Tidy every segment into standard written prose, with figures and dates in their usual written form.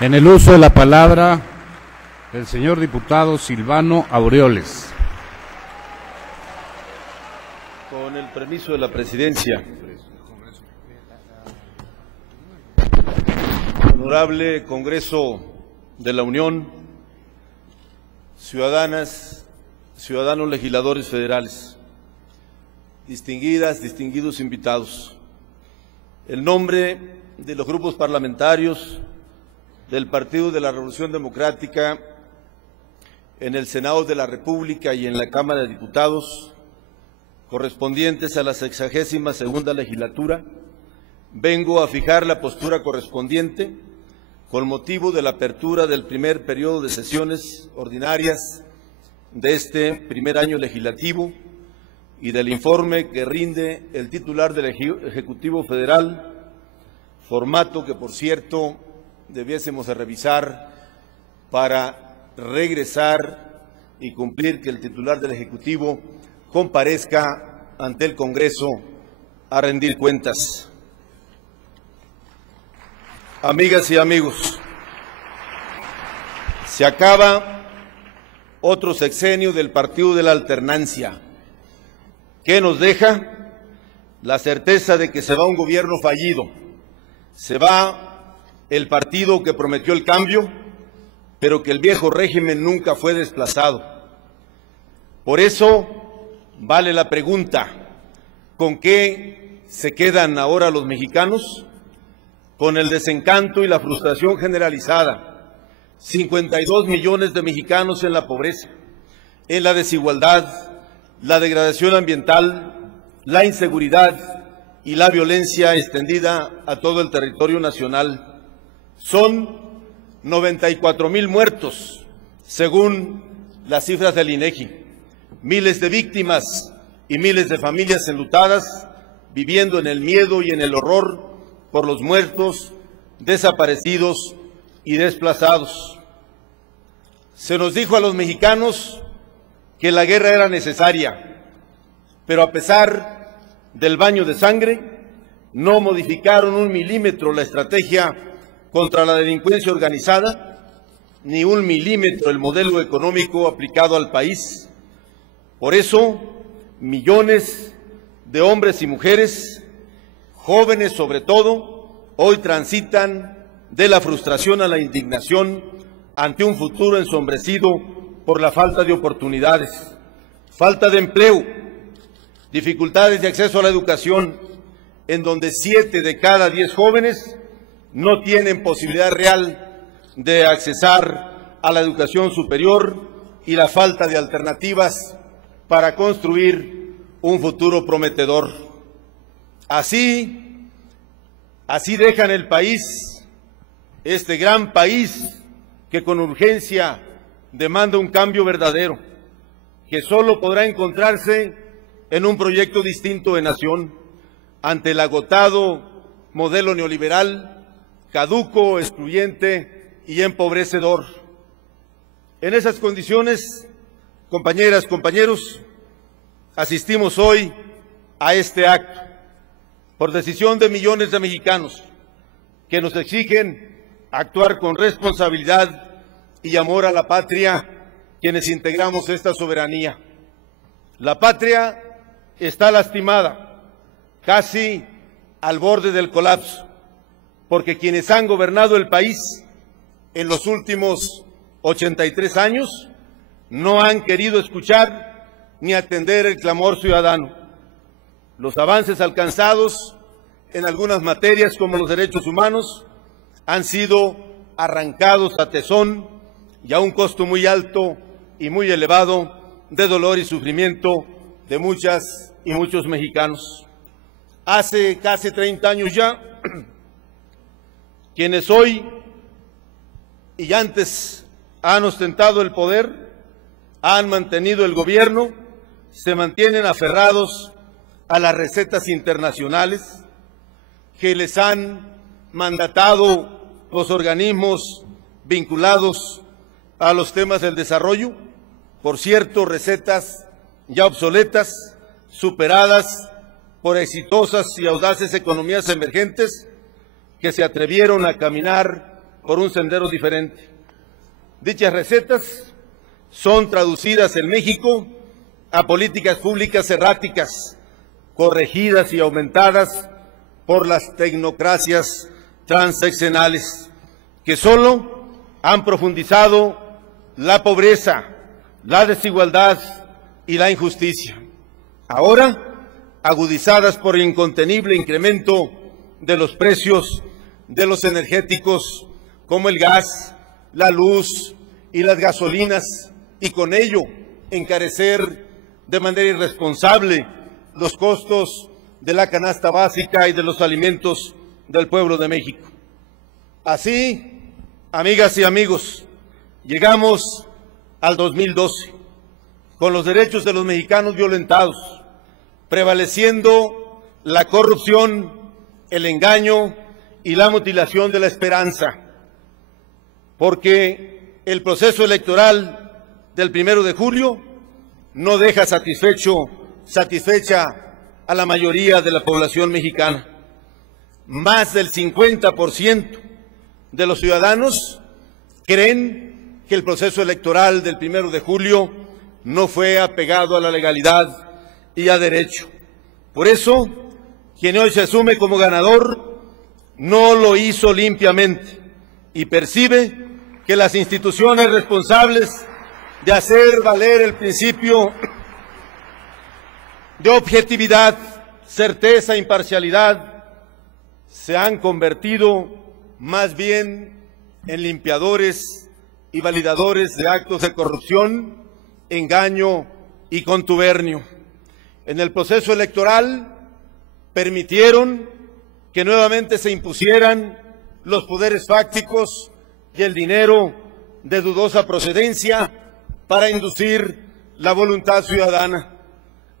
En el uso de la palabra, el señor diputado Silvano Aureoles. Con el permiso de la presidencia. Honorable Congreso de la Unión, ciudadanas, ciudadanos legisladores federales, distinguidas, distinguidos invitados. En nombre de los grupos parlamentarios del Partido de la Revolución Democrática en el Senado de la República y en la Cámara de Diputados, correspondientes a la 62ª legislatura, vengo a fijar la postura correspondiente con motivo de la apertura del primer periodo de sesiones ordinarias de este primer año legislativo y del informe que rinde el titular del Ejecutivo Federal, formato que, por cierto, debiésemos de revisar para regresar y cumplir que el titular del Ejecutivo comparezca ante el Congreso a rendir cuentas. Amigas y amigos, se acaba otro sexenio del Partido de la Alternancia. ¿Qué nos deja? La certeza de que se va un gobierno fallido. Se va el partido que prometió el cambio, pero que el viejo régimen nunca fue desplazado. Por eso vale la pregunta, ¿con qué se quedan ahora los mexicanos? Con el desencanto y la frustración generalizada. 52 millones de mexicanos en la pobreza, en la desigualdad, la degradación ambiental, la inseguridad y la violencia extendida a todo el territorio nacional. Son 94,000 muertos, según las cifras del INEGI. Miles de víctimas y miles de familias enlutadas, viviendo en el miedo y en el horror por los muertos, desaparecidos y desplazados. Se nos dijo a los mexicanos que la guerra era necesaria, pero a pesar del baño de sangre, no modificaron 1 milímetro la estrategia contra la delincuencia organizada, ni 1 milímetro el modelo económico aplicado al país. Por eso, millones de hombres y mujeres, jóvenes sobre todo, hoy transitan de la frustración a la indignación ante un futuro ensombrecido por la falta de oportunidades, falta de empleo, dificultades de acceso a la educación, en donde 7 de cada 10 jóvenes no tienen posibilidad real de accesar a la educación superior y la falta de alternativas para construir un futuro prometedor. Así dejan el país, este gran país que con urgencia demanda un cambio verdadero, que solo podrá encontrarse en un proyecto distinto de nación, ante el agotado modelo neoliberal, caduco, excluyente y empobrecedor. En esas condiciones, compañeras, compañeros, asistimos hoy a este acto, por decisión de millones de mexicanos, que nos exigen actuar con responsabilidad y amor a la patria, quienes integramos esta soberanía. La patria está lastimada, casi al borde del colapso, porque quienes han gobernado el país en los últimos 83 años no han querido escuchar ni atender el clamor ciudadano. Los avances alcanzados en algunas materias como los derechos humanos han sido arrancados a tesón y a un costo muy alto y muy elevado de dolor y sufrimiento de muchas y muchos mexicanos. Hace casi 30 años ya, quienes hoy y antes han ostentado el poder, han mantenido el gobierno, se mantienen aferrados a las recetas internacionales que les han mandatado los organismos vinculados a los temas del desarrollo, por cierto, recetas ya obsoletas, superadas por exitosas y audaces economías emergentes que se atrevieron a caminar por un sendero diferente. Dichas recetas son traducidas en México a políticas públicas erráticas, corregidas y aumentadas por las tecnocracias transeccionales, que solo han profundizado la pobreza, la desigualdad y la injusticia. Ahora, agudizadas por el incontenible incremento de los precios de los energéticos como el gas, la luz y las gasolinas, y con ello encarecer de manera irresponsable los costos de la canasta básica y de los alimentos del pueblo de México. Así, amigas y amigos, llegamos al 2012 con los derechos de los mexicanos violentados, prevaleciendo la corrupción, el engaño y la mutilación de la esperanza, porque el proceso electoral del 1 de julio no deja satisfecha a la mayoría de la población mexicana. Más del 50% de los ciudadanos creen que el proceso electoral del 1 de julio no fue apegado a la legalidad y a derecho. Por eso, quien hoy se asume como ganador no lo hizo limpiamente y percibe que las instituciones responsables de hacer valer el principio de objetividad, certeza e imparcialidad se han convertido más bien en limpiadores y validadores de actos de corrupción, engaño y contubernio. En el proceso electoral permitieron que nuevamente se impusieran los poderes fácticos y el dinero de dudosa procedencia para inducir la voluntad ciudadana.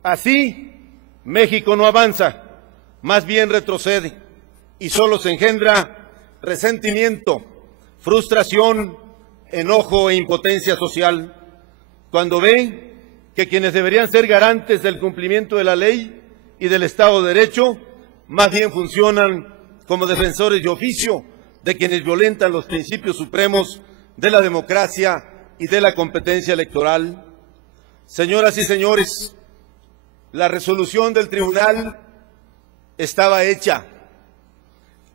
Así, México no avanza, más bien retrocede, y solo se engendra resentimiento, frustración, enojo e impotencia social, cuando ve que quienes deberían ser garantes del cumplimiento de la ley y del Estado de Derecho, más bien funcionan como defensores de oficio de quienes violentan los principios supremos de la democracia y de la competencia electoral. Señoras y señores, la resolución del tribunal estaba hecha.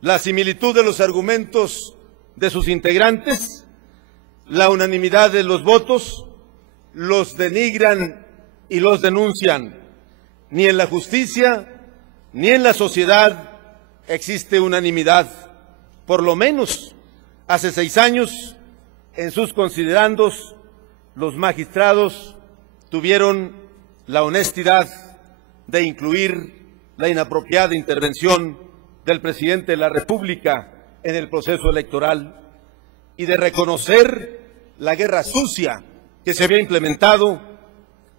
La similitud de los argumentos de sus integrantes, la unanimidad de los votos, los denigran y los denuncian. Ni en la justicia ni en la sociedad existe unanimidad. Por lo menos hace 6 años, en sus considerandos, los magistrados tuvieron la honestidad de incluir la inapropiada intervención del presidente de la República en el proceso electoral y de reconocer la guerra sucia que se había implementado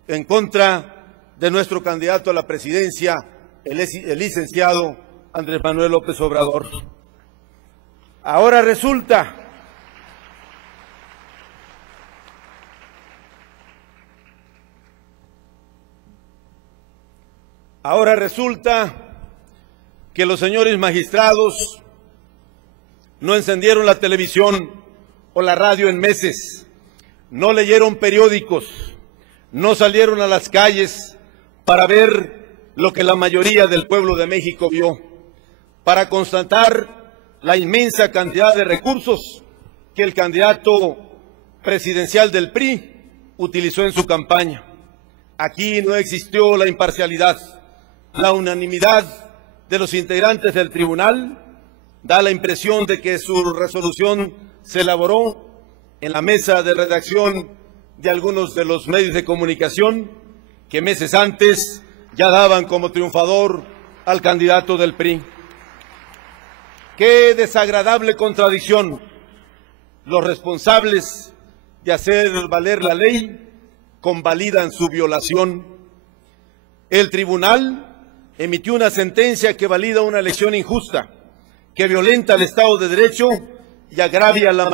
en contra de nuestro candidato a la presidencia, el licenciado Andrés Manuel López Obrador. Ahora resulta que los señores magistrados no encendieron la televisión o la radio en meses, no leyeron periódicos, no salieron a las calles para ver lo que la mayoría del pueblo de México vio, para constatar la inmensa cantidad de recursos que el candidato presidencial del PRI utilizó en su campaña. Aquí no existió la imparcialidad. La unanimidad de los integrantes del tribunal da la impresión de que su resolución se elaboró en la mesa de redacción de algunos de los medios de comunicación que meses antes ya daban como triunfador al candidato del PRI. ¡Qué desagradable contradicción! Los responsables de hacer valer la ley convalidan su violación. El tribunal emitió una sentencia que valida una elección injusta, que violenta el Estado de Derecho y agravia la